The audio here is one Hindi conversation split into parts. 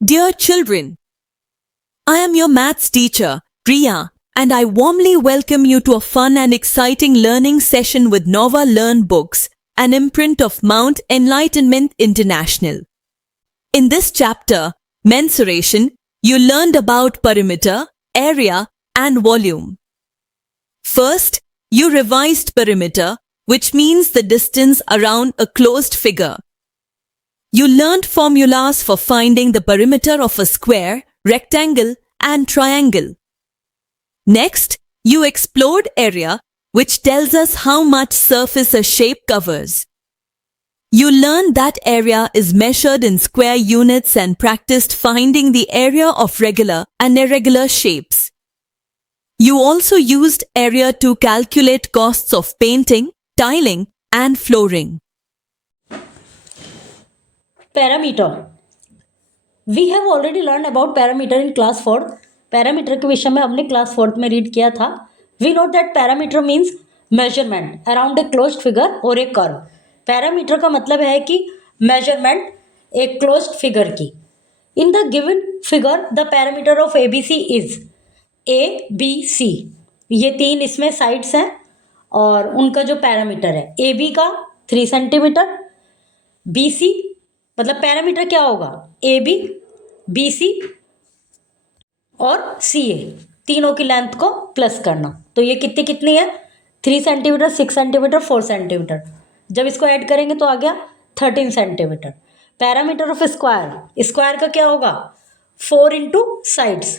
Dear children, I am your maths teacher, Priya, and I warmly welcome you to a fun and exciting learning session with Nova Learn Books, an imprint of Mount Enlightenment International. In this chapter, Mensuration, you learned about perimeter, area, and volume. First, you revised perimeter, which means the distance around a closed figure. You learned formulas for finding the perimeter of a square, rectangle, and triangle. Next, you explored area, which tells us how much surface a shape covers. You learned that area is measured in square units and practiced finding the area of regular and irregular shapes. You also used area to calculate costs of painting, tiling, and flooring. Parameter we have already learn about parameter in class 4. Parameter के विषय में हमने क्लास 4 में रीड किया था. We know that parameter means measurement around a closed figure और ए कर्व. पैरामीटर का मतलब है कि मेजरमेंट एक क्लोज्ड फिगर की. In the given figure the parameter of A B C is A B C. ये तीन इसमें साइड्स हैं और उनका जो पैरामीटर है ए बी का 3 सेंटीमीटर, बी सी मतलब पैरामीटर क्या होगा ए बी, बी सी और सी ए, तीनों की लेंथ को प्लस करना. तो ये कितनी कितनी है 3 सेंटीमीटर, 6 सेंटीमीटर, 4 सेंटीमीटर. जब इसको ऐड करेंगे तो आ गया 13 centimetre. Parameter of square, square का क्या होगा 4 इंटू साइड्स.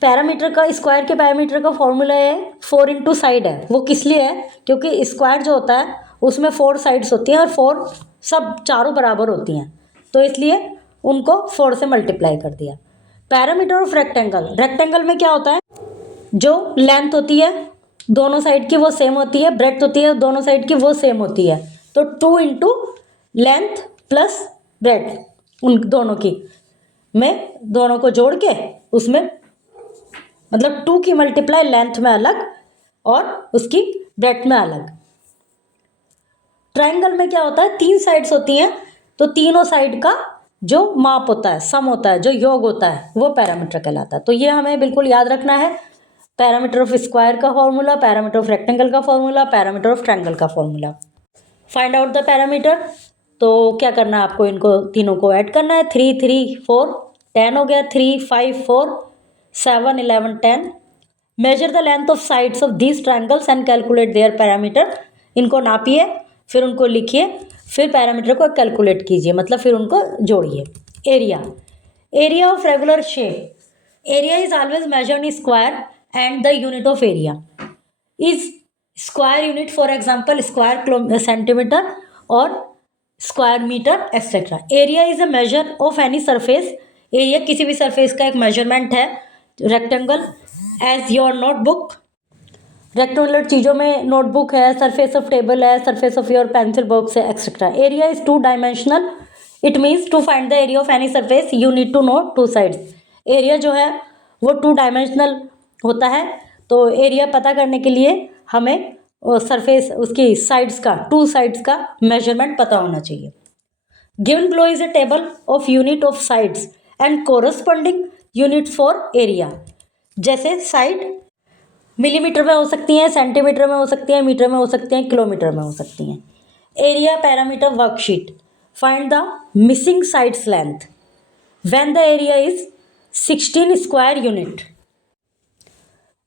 पैरामीटर का स्क्वायर के पैरामीटर का फॉर्मूला है 4 इंटू साइड है. वो किस लिए है क्योंकि स्क्वायर जो होता है उसमें 4 साइड्स होती हैं और 4 सब चारों बराबर होती हैं, तो इसलिए उनको 4 से मल्टीप्लाई कर दिया. पैरामीटर ऑफ रेक्टेंगल, रेक्टेंगल में क्या होता है जो लेंथ होती है दोनों साइड की वो सेम होती है, ब्रेड्थ होती है दोनों साइड की वो सेम होती है. तो 2 इंटू लेंथ प्लस ब्रेड्थ उन दोनों की में दोनों को जोड़ के उसमें मतलब 2 की मल्टीप्लाई लेंथ में अलग और उसकी ब्रेड्थ में अलग. ट्रायंगल में क्या होता है 3 साइड्स होती हैं तो तीनों साइड का जो माप होता है, सम होता है, जो योग होता है वो पैरामीटर कहलाता है. तो ये हमें बिल्कुल याद रखना है. पैरामीटर ऑफ स्क्वायर का फॉर्मूला, पैरामीटर ऑफ रेक्टेंगल का फॉर्मूला, पैरामीटर ऑफ ट्रायंगल का formula. Find out the parameter. तो क्या करना है आपको, इनको तीनों को ऐड करना है. 3 3 4 10 हो गया. 3 5 4 7 11 10. Measure the length of sides of these triangles and calculate their parameter. इनको नापिए, फिर उनको लिखिए, फिर पैरामीटर को कैलकुलेट कीजिए, मतलब फिर उनको जोड़िए. Area, area of regular shape. Area is always measured in square and the unit of area is square unit. For example square centimetre और square metre etcetera. Area is a measure of any surface. Area किसी भी सरफेस का एक मेजरमेंट है. Rectangle as your notebook, rectangular चीज़ों में नोटबुक है, सरफेस ऑफ टेबल है, surface of your pencil box है etcetera. Area is 2 dimensional. It means to find the area of any surface you need to know 2 sides. Area जो है वो 2 डायमेंशनल होता है. तो एरिया पता करने के लिए हमें सरफेस उसकी साइड्स का 2 साइड्स का मेजरमेंट पता होना चाहिए. Given below is a table of unit of sides and corresponding units for area. जैसे साइड मिलीमीटर में हो सकती हैं, सेंटीमीटर में हो सकती हैं, मीटर में हो सकती हैं, किलोमीटर में हो सकती हैं. Area parameter worksheet. Find the missing sides length when the area is 16 square unit.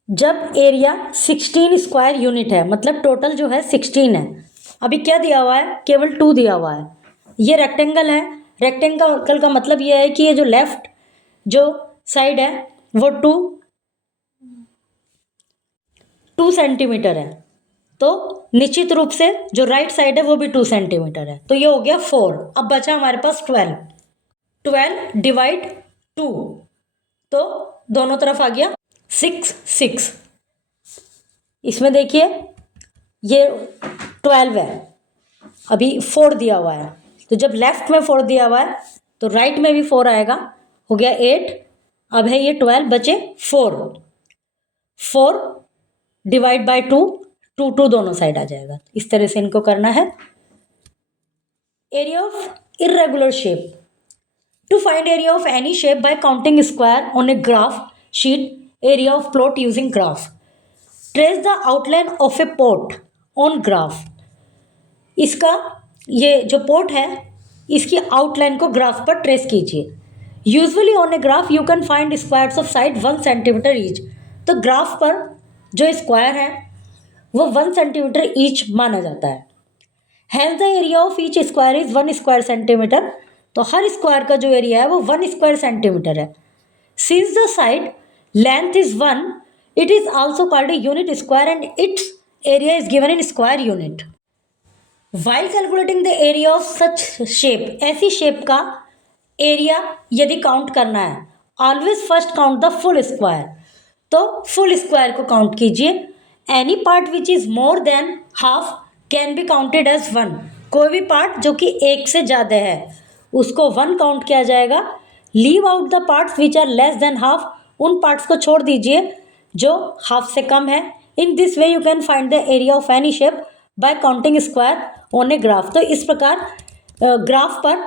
जब एरिया 16 स्क्वायर यूनिट है मतलब टोटल जो है 16 है. अभी क्या दिया हुआ है केवल 2 दिया हुआ है. ये रेक्टेंगल है. रेक्टेंगल का मतलब ये है कि ये जो लेफ्ट जो साइड है वो 2 सेंटीमीटर है, तो निश्चित रूप से जो राइट साइड है वो भी 2 सेंटीमीटर है. तो ये हो गया 4. अब बचा हमारे पास 12. 12 डिवाइड 2 तो दोनों तरफ आ गया 6 6. इसमें देखिए ये 12 है, अभी 4 दिया हुआ है. तो जब लेफ्ट में 4 दिया हुआ है तो राइट में भी 4 आएगा. हो गया 8. अब है ये 12 बचे 4. 4 डिवाइड बाई 2, 2 2 दोनों साइड आ जाएगा. इस तरह से इनको करना है. Area of irregular shape. To find area of any shape by counting square on a graph sheet, area of plot using graph. Trace the outline of a pot on graph. इसका ये जो पोर्ट है इसकी आउटलाइन को ग्राफ पर ट्रेस कीजिए. Usually on a graph you can find squares of side 1 centimetre each. तो ग्राफ पर जो स्क्वायर है वो 1 सेंटीमीटर ईच माना जाता है. Has the area of each square is 1 square centimetre. तो हर स्क्वायर का जो एरिया है वो 1 स्क्वायर सेंटीमीटर है. Since the side length is 1 it is also called a unit square and it's area is given in square unit. While calculating the area of such shape, ऐसी शेप का एरिया यदि काउंट करना है, always first count the full square. तो फुल स्क्वायर को काउंट कीजिए. Any part which is more than half can be counted as 1. कोई भी पार्ट जो कि एक से ज़्यादा है उसको 1 काउंट किया जाएगा. Leave out the parts which are less than half. उन पार्ट्स को छोड़ दीजिए जो हाफ से कम है. In this way you can find the area of any shape by counting square on a graph. तो इस प्रकार ग्राफ पर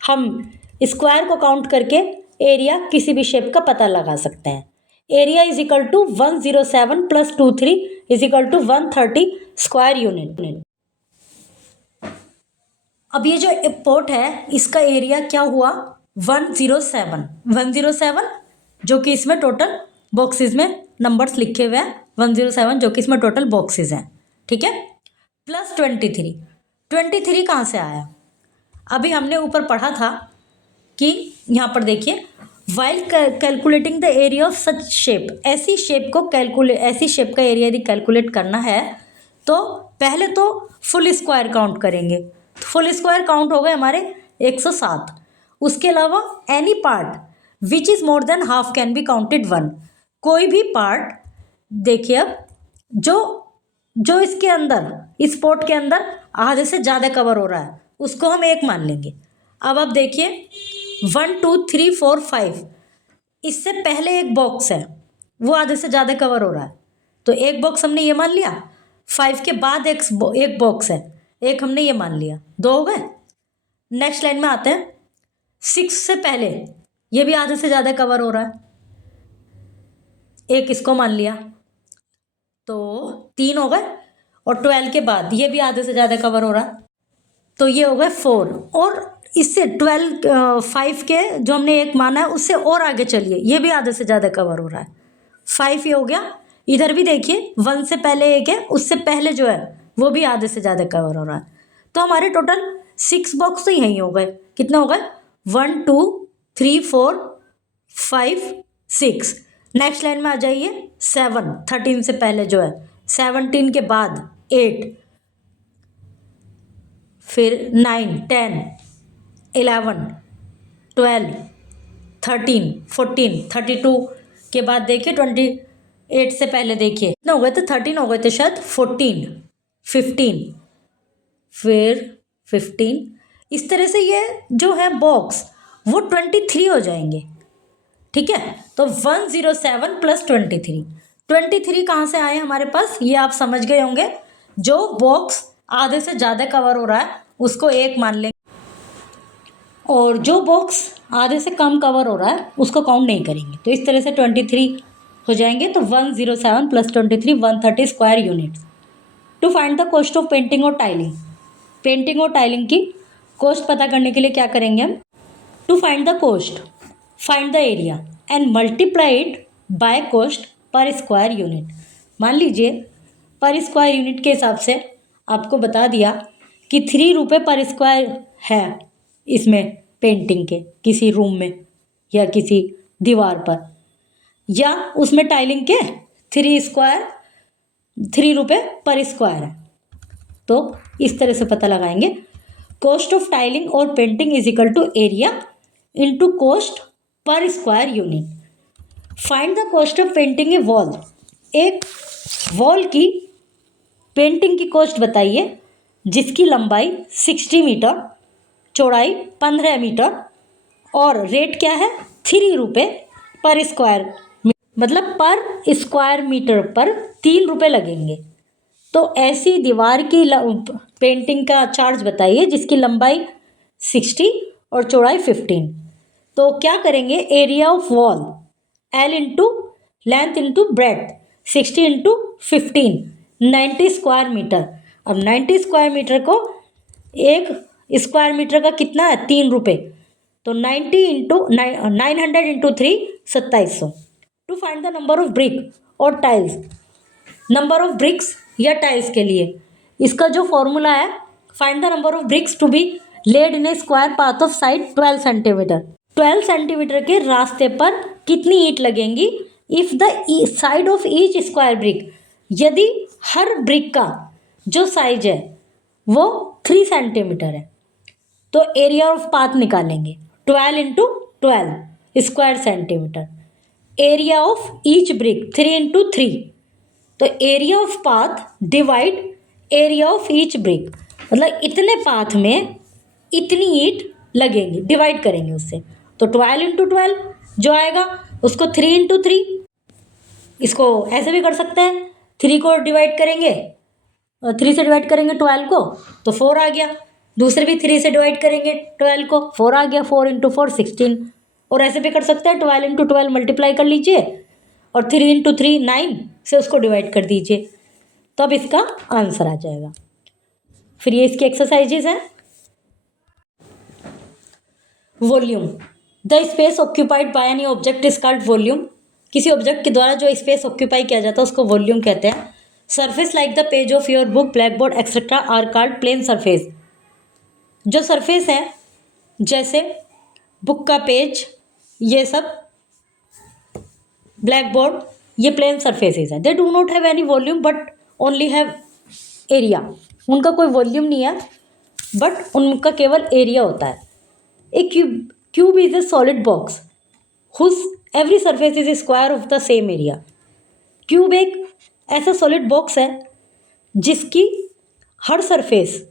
हम स्क्वायर को काउंट करके एरिया किसी भी शेप का पता लगा सकते हैं. Area is equal to 107 plus 23 is equal to 130 square unit. अब ये जो पोर्ट है इसका एरिया क्या हुआ 107 जो कि इसमें टोटल बॉक्सेस में नंबर्स लिखे हुए हैं. 107 जो कि इसमें टोटल बॉक्सेस हैं. ठीक है. प्लस 23 कहाँ से आया? अभी हमने ऊपर पढ़ा था कि यहाँ पर देखिए while calculating the area of such shape. ऐसी शेप का एरिया यदि कैलकुलेट करना है तो पहले तो फुल स्क्वायर काउंट करेंगे. फुल स्क्वायर काउंट हो गए हमारे 107. उसके अलावा any part which is more than half can be counted 1. कोई भी पार्ट देखिए अब जो इसके अंदर इस पोर्ट के अंदर आधे से ज़्यादा कवर हो रहा है उसको हम 1 मान लेंगे. अब देखिए 1 2 3 4 5 इससे पहले एक बॉक्स है वो आधे से ज़्यादा कवर हो रहा है तो एक बॉक्स हमने ये मान लिया. 5 के बाद एक बॉक्स है, एक हमने ये मान लिया, 2 हो गए. नेक्स्ट लाइन में आते हैं. 6 से पहले ये भी आधे से ज़्यादा कवर हो रहा है, एक इसको मान लिया तो 3 हो गए. और 12 के बाद ये भी आधे से ज़्यादा कवर हो रहा है तो ये हो गए 4. और इससे 5 के जो हमने एक माना है उससे और आगे चलिए, ये भी आधे से ज़्यादा कवर हो रहा है. 5 ये हो गया. इधर भी देखिए 1 से पहले एक है, उससे पहले जो है वो भी आधे से ज़्यादा कवर हो रहा है. तो हमारे टोटल 6 बॉक्स तो यहीं हो गए. कितने हो गए? 1 2 3 4 5 6. नेक्स्ट लाइन में आ जाइए 7. 13 से पहले जो है, 17 के बाद 8, फिर 9 10 11 12 13 14 32 के बाद देखिए 28 से पहले देखिए कितने हो गए थे? 13 हो गए थे शायद. 14 15 फिर 15. इस तरह से ये जो है बॉक्स वो 23 हो जाएंगे. ठीक है. तो 107 प्लस 23 कहाँ से आए हमारे पास ये आप समझ गए होंगे. जो बॉक्स आधे से ज़्यादा कवर हो रहा है उसको 1 मान लेंगे और जो बॉक्स आधे से कम कवर हो रहा है उसको काउंट नहीं करेंगे. तो इस तरह से 23 हो जाएंगे. तो 107 plus 23 130 square units. To find the cost of painting और टाइलिंग. पेंटिंग और टाइलिंग की कॉस्ट पता करने के लिए क्या करेंगे हम? To find the cost find the area and multiply it by cost per square unit. मान लीजिए पर स्क्वायर यूनिट के हिसाब से आपको बता दिया कि 3 रुपये पर स्क्वायर है इसमें पेंटिंग के किसी रूम में या किसी दीवार पर, या उसमें टाइलिंग के 3 रुपये पर स्क्वायर है. तो इस तरह से पता लगाएंगे. कॉस्ट ऑफ टाइलिंग और painting is equal to area into cost per square unit. Find the cost of painting a wall. एक वॉल की पेंटिंग की कॉस्ट बताइए जिसकी लंबाई 60 मीटर, चौड़ाई 15 मीटर और रेट क्या है 3 रुपये पर स्क्वायर, मतलब पर स्क्वायर मीटर पर 3 रुपये लगेंगे. तो ऐसी दीवार की पेंटिंग का चार्ज बताइए जिसकी लंबाई 60 और चौड़ाई 15. तो क्या करेंगे, area of wall L into length into breadth 60 into 15 90 square metre. अब 90 स्क्वायर मीटर को एक स्क्वायर मीटर का कितना है, 3 रुपये, तो 90 into 900 into 3 2700। To find the number of brick और टाइल्स, नंबर ऑफ ब्रिक्स या टाइल्स के लिए इसका जो फॉर्मूला है, find the number of bricks to be laid in a square path of side 12 centimetre. 12 centimetre के रास्ते पर कितनी ईंट लगेंगी if the side of each square brick, यदि हर ब्रिक का जो साइज है वो 3 सेंटीमीटर है, तो एरिया ऑफ पाथ निकालेंगे 12 into 12 square centimetre. Area of each brick 3 into 3, तो area of path divide area of each brick, मतलब इतने पाथ में इतनी ईंट लगेंगी, डिवाइड करेंगे उससे, तो 12 इंटू 12 जो आएगा उसको 3 इंटू 3, इसको ऐसे भी कर सकते हैं, 3 को डिवाइड करेंगे, 3 से डिवाइड करेंगे 12 को तो 4 आ गया, दूसरे भी 3 से डिवाइड करेंगे 12 को 4 आ गया, 4 इंटू 4 16। और ऐसे भी कर सकते हैं, 12 इंटू 12 मल्टीप्लाई कर लीजिए और 3 इंटू 3 9 से उसको डिवाइड कर दीजिए, तब इसका आंसर आ जाएगा। फिर ये इसकी एक्सरसाइजेज हैं। Volume, the space occupied by any object is called volume. किसी ऑब्जेक्ट के द्वारा जो स्पेस ऑक्यूपाई किया जाता है उसको वॉल्यूम कहते हैं। Surface like the page of your book, black board etcetera are called plane surface. जो सरफेस है जैसे बुक का पेज, ये सब ब्लैक बोर्ड, ये प्लेन सरफेसेस है। They do not have any volume but only have area. उनका कोई वॉल्यूम नहीं है बट उनका केवल एरिया होता है। A cube is a solid box whose every surface is a square of the same area. Cube एक ऐसा सॉलिड बॉक्स है जिसकी हर सरफेस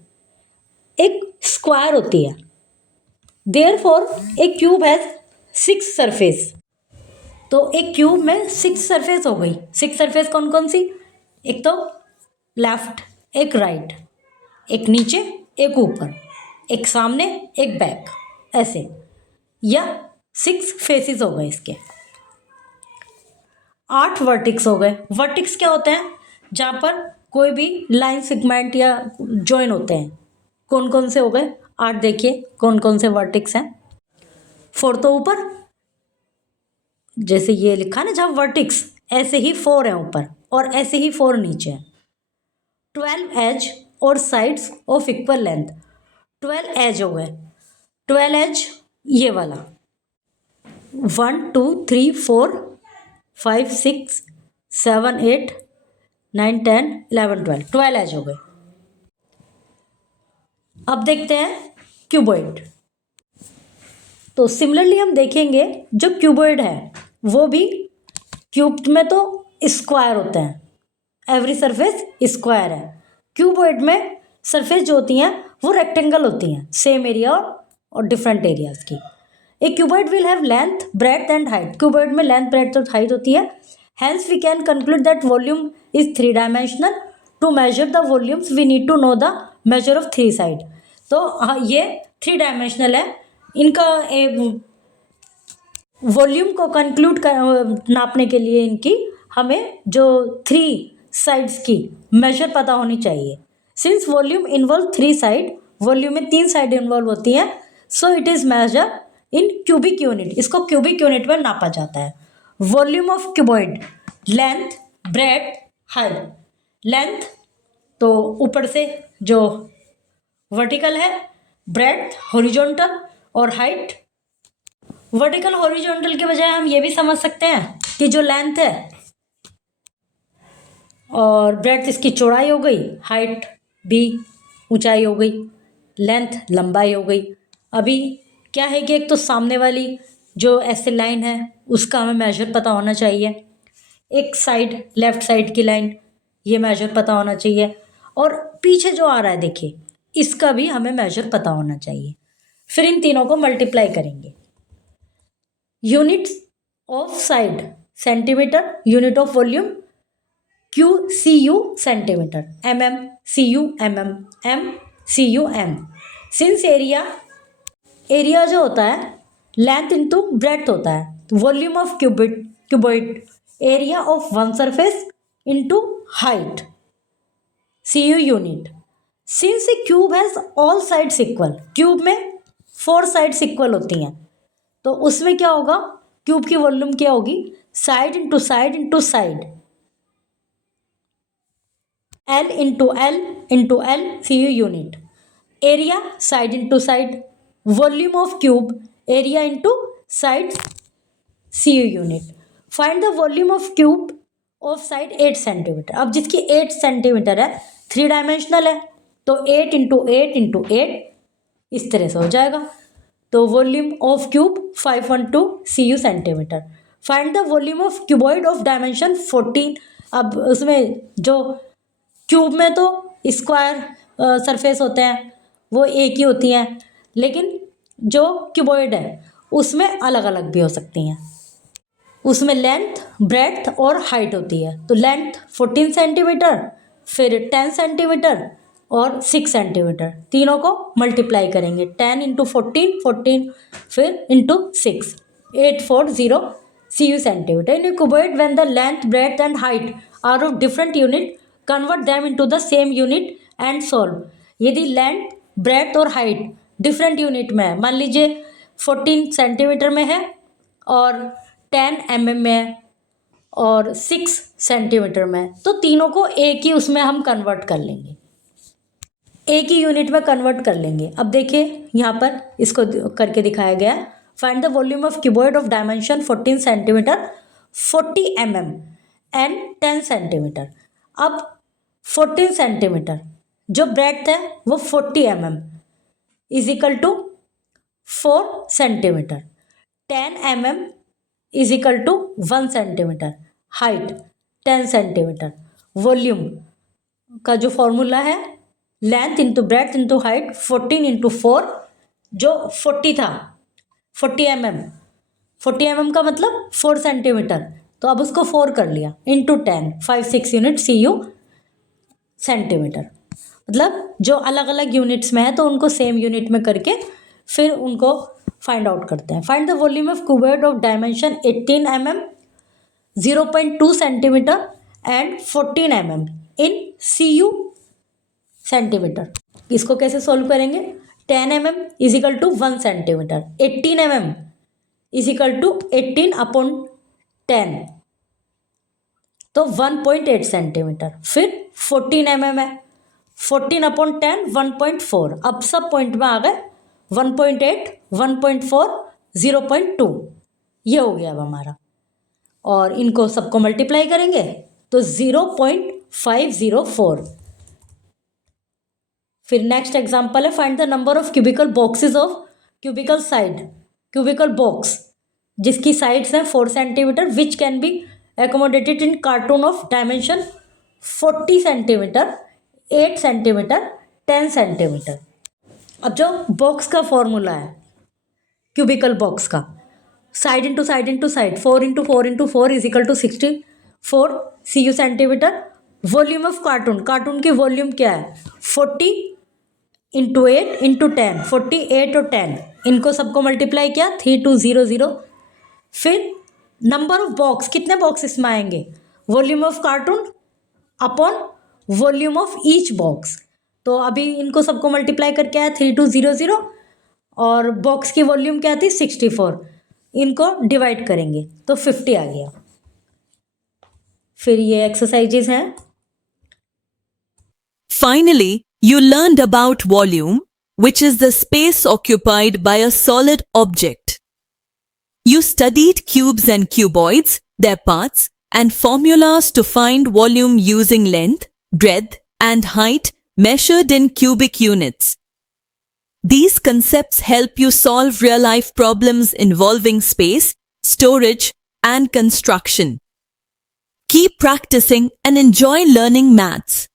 एक स्क्वायर होती है। Therefore A cube has 6 surface. तो एक क्यूब में 6 सरफेस हो गई। 6 सरफेस कौन कौन सी, एक तो लेफ्ट, एक राइट, एक नीचे, एक ऊपर, एक सामने, एक बैक, ऐसे, या 6 फेसेस हो गए इसके। 8 वर्टिक्स हो गए। वर्टिक्स क्या होते हैं, जहाँ पर कोई भी लाइन सेगमेंट या जॉइन होते हैं। कौन कौन से हो गए, 8 देखिए कौन कौन से वर्टिक्स हैं। 4 तो ऊपर, जैसे ये लिखा ना जहाँ वर्टिक्स, ऐसे ही 4 हैं ऊपर और ऐसे ही 4 नीचे हैं। 12 एज और sides of equal length. 12 edge हो गए। 12 एज ये वाला 1 2 3 4 5 6 7 8 9 10 11 12 12 एज हो गए। अब देखते हैं क्यूबॉइड। तो सिमिलरली हम देखेंगे जो क्यूबॉइड है वो भी क्यूब में तो स्क्वायर होते हैं, एवरी सरफेस स्क्वायर है। क्यूबॉइड में सरफेस जो होती हैं वो रेक्टेंगल होती हैं, सेम एरिया और डिफरेंट एरियाज की। A cuboid will have length, breadth and height. Cuboid में लेंथ, ब्रेड्थ और हाइट होती है। Hence we can conclude that volume is 3 dimensional. To measure the volumes we need to know the measure of 3 side. तो ये 3 डायमेंशनल है। इनका वॉल्यूम को कंक्लूड नापने के लिए इनकी हमें जो 3 साइड्स की मेजर पता होनी चाहिए। Since volume involve 3 side, volume में 3 साइड इन्वॉल्व होती हैं, so it is measure in cubic unit. इसको क्यूबिक यूनिट में नापा जाता है। Volume of cuboid, length, breadth, height. Length तो ऊपर से जो वर्टिकल है, ब्रेड्थ हॉरिजॉन्टल, और हाइट वर्टिकल हॉरिजॉन्टल के बजाय हम ये भी समझ सकते हैं कि जो लेंथ है और ब्रेड्थ इसकी चौड़ाई हो गई, हाइट भी ऊंचाई हो गई, लेंथ लंबाई हो गई। अभी क्या है कि एक तो सामने वाली जो ऐसे लाइन है उसका हमें मेजर पता होना चाहिए, एक साइड लेफ्ट साइड की लाइन ये मेजर पता होना चाहिए, और पीछे जो आ रहा है देखिए इसका भी हमें मेजर पता होना चाहिए। फिर इन तीनों को मल्टीप्लाई करेंगे। Units of side centimetre, unit of volume Q C U centimetre, mm C U mm, m C U m। Since area जो होता है लेंथ इंटू ब्रेथ होता है। Volume of cuboid area of one surface into height CU unit. Since a cube has all sides equal, cube में 4 साइड्स इक्वल होती हैं, तो उसमें क्या होगा, क्यूब की वॉल्यूम क्या होगी, side into side into side, L into L into L CU unit. Area side into side, volume of cube area into side CU unit. Find the volume of cube of side 8 centimetre. अब जिसकी 8 सेंटीमीटर है, 3 डायमेंशनल है, तो 8 इंटू 8 इंटू 8 इस तरह से हो जाएगा। तो volume of cube 512 CU centimetre. Find the volume of cuboid of dimension 14। अब उसमें जो क्यूब में तो स्क्वायर सरफेस होते हैं, वो एक ही होती हैं, लेकिन जो क्यूबॉइड है उसमें अलग अलग भी हो सकती हैं। उसमें लेंथ ब्रेड्थ और हाइट होती है। तो लेंथ 14 सेंटीमीटर, फिर 10 सेंटीमीटर और 6 सेंटीमीटर, तीनों को मल्टीप्लाई करेंगे। 10 इंटू 14 14, फिर into 6, 840 CU centimetre. In cuboid when the length breadth and height are of different unit, convert them into the same unit and solve. यदि लेंथ ब्रेड्थ और हाइट डिफरेंट यूनिट में है, मान लीजिए 14 सेंटीमीटर में है और 10 mm में है और 6 सेंटीमीटर में है, तो तीनों को एक ही उसमें हम कन्वर्ट कर लेंगे, एक ही यूनिट में कन्वर्ट कर लेंगे। अब देखिए यहाँ पर इसको करके दिखाया गया। Find the volume of cuboid of dimension 14 centimetre 40 mm and 10 centimetre. अब 14 सेंटीमीटर जो ब्रेड्थ है वो 40 mm is equal to 4 centimetre, 10 mm is equal to 1 centimetre, height 10 centimetre. Volume का जो फॉर्मूला है, length into breadth into height 14 into 4, जो 40 था 40 mm का मतलब 4 सेंटीमीटर, तो अब उसको 4 कर लिया, इंटू 10 5-6 यूनिट CU सेंटीमीटर। मतलब जो अलग अलग यूनिट्स में है तो उनको सेम यूनिट में करके फिर उनको फाइंड आउट करते हैं। Find the volume of cuboid of dimension 18 mm 0.2 centimetre and 14 mm in CU centimetre. इसको कैसे सोल्व करेंगे, 10 mm is equal to 1 centimetre, 18 mm is equal to 18 upon 10, तो 1.8 सेंटीमीटर। फिर 14 mm है, 14 अपॉन 10 1.4। अब सब पॉइंट में आ गए, 1.8 1.4 0.2, ये हो गया अब हमारा। और इनको सबको मल्टीप्लाई करेंगे तो 0.504। फिर नेक्स्ट एग्जांपल है, find the number of cubical boxes of cubical side, cubical box जिसकी साइड्स हैं 4 centimetre, which can be accommodated in carton of dimension 40 centimetre, 8 centimetre, 10 centimetre. अब जो बॉक्स का फॉर्मूला है क्यूबिकल बॉक्स का, side into side into side, 4 into 4 into 4 is equal to 64 CU centimetre. Volume of carton, carton की वॉल्यूम क्या है, 40 इंटू 8 इंटू 10, 48 और 10, इनको सबको मल्टीप्लाई किया 3200। फिर नंबर ऑफ बॉक्स, कितने बॉक्स इसमें आएंगे, volume of cartoon upon volume of each box. तो अभी इनको सबको मल्टीप्लाई करके आया 3200 और बॉक्स की वॉल्यूम क्या थी 64, इनको डिवाइड करेंगे तो 50 आ गया। फिर ये एक्सरसाइजेज हैं। Finally, you learned about volume, which is the space occupied by a solid object. You studied cubes and cuboids, their parts, and formulas to find volume using length, breadth, and height measured in cubic units. These concepts help you solve real-life problems involving space, storage, and construction. Keep practicing and enjoy learning maths.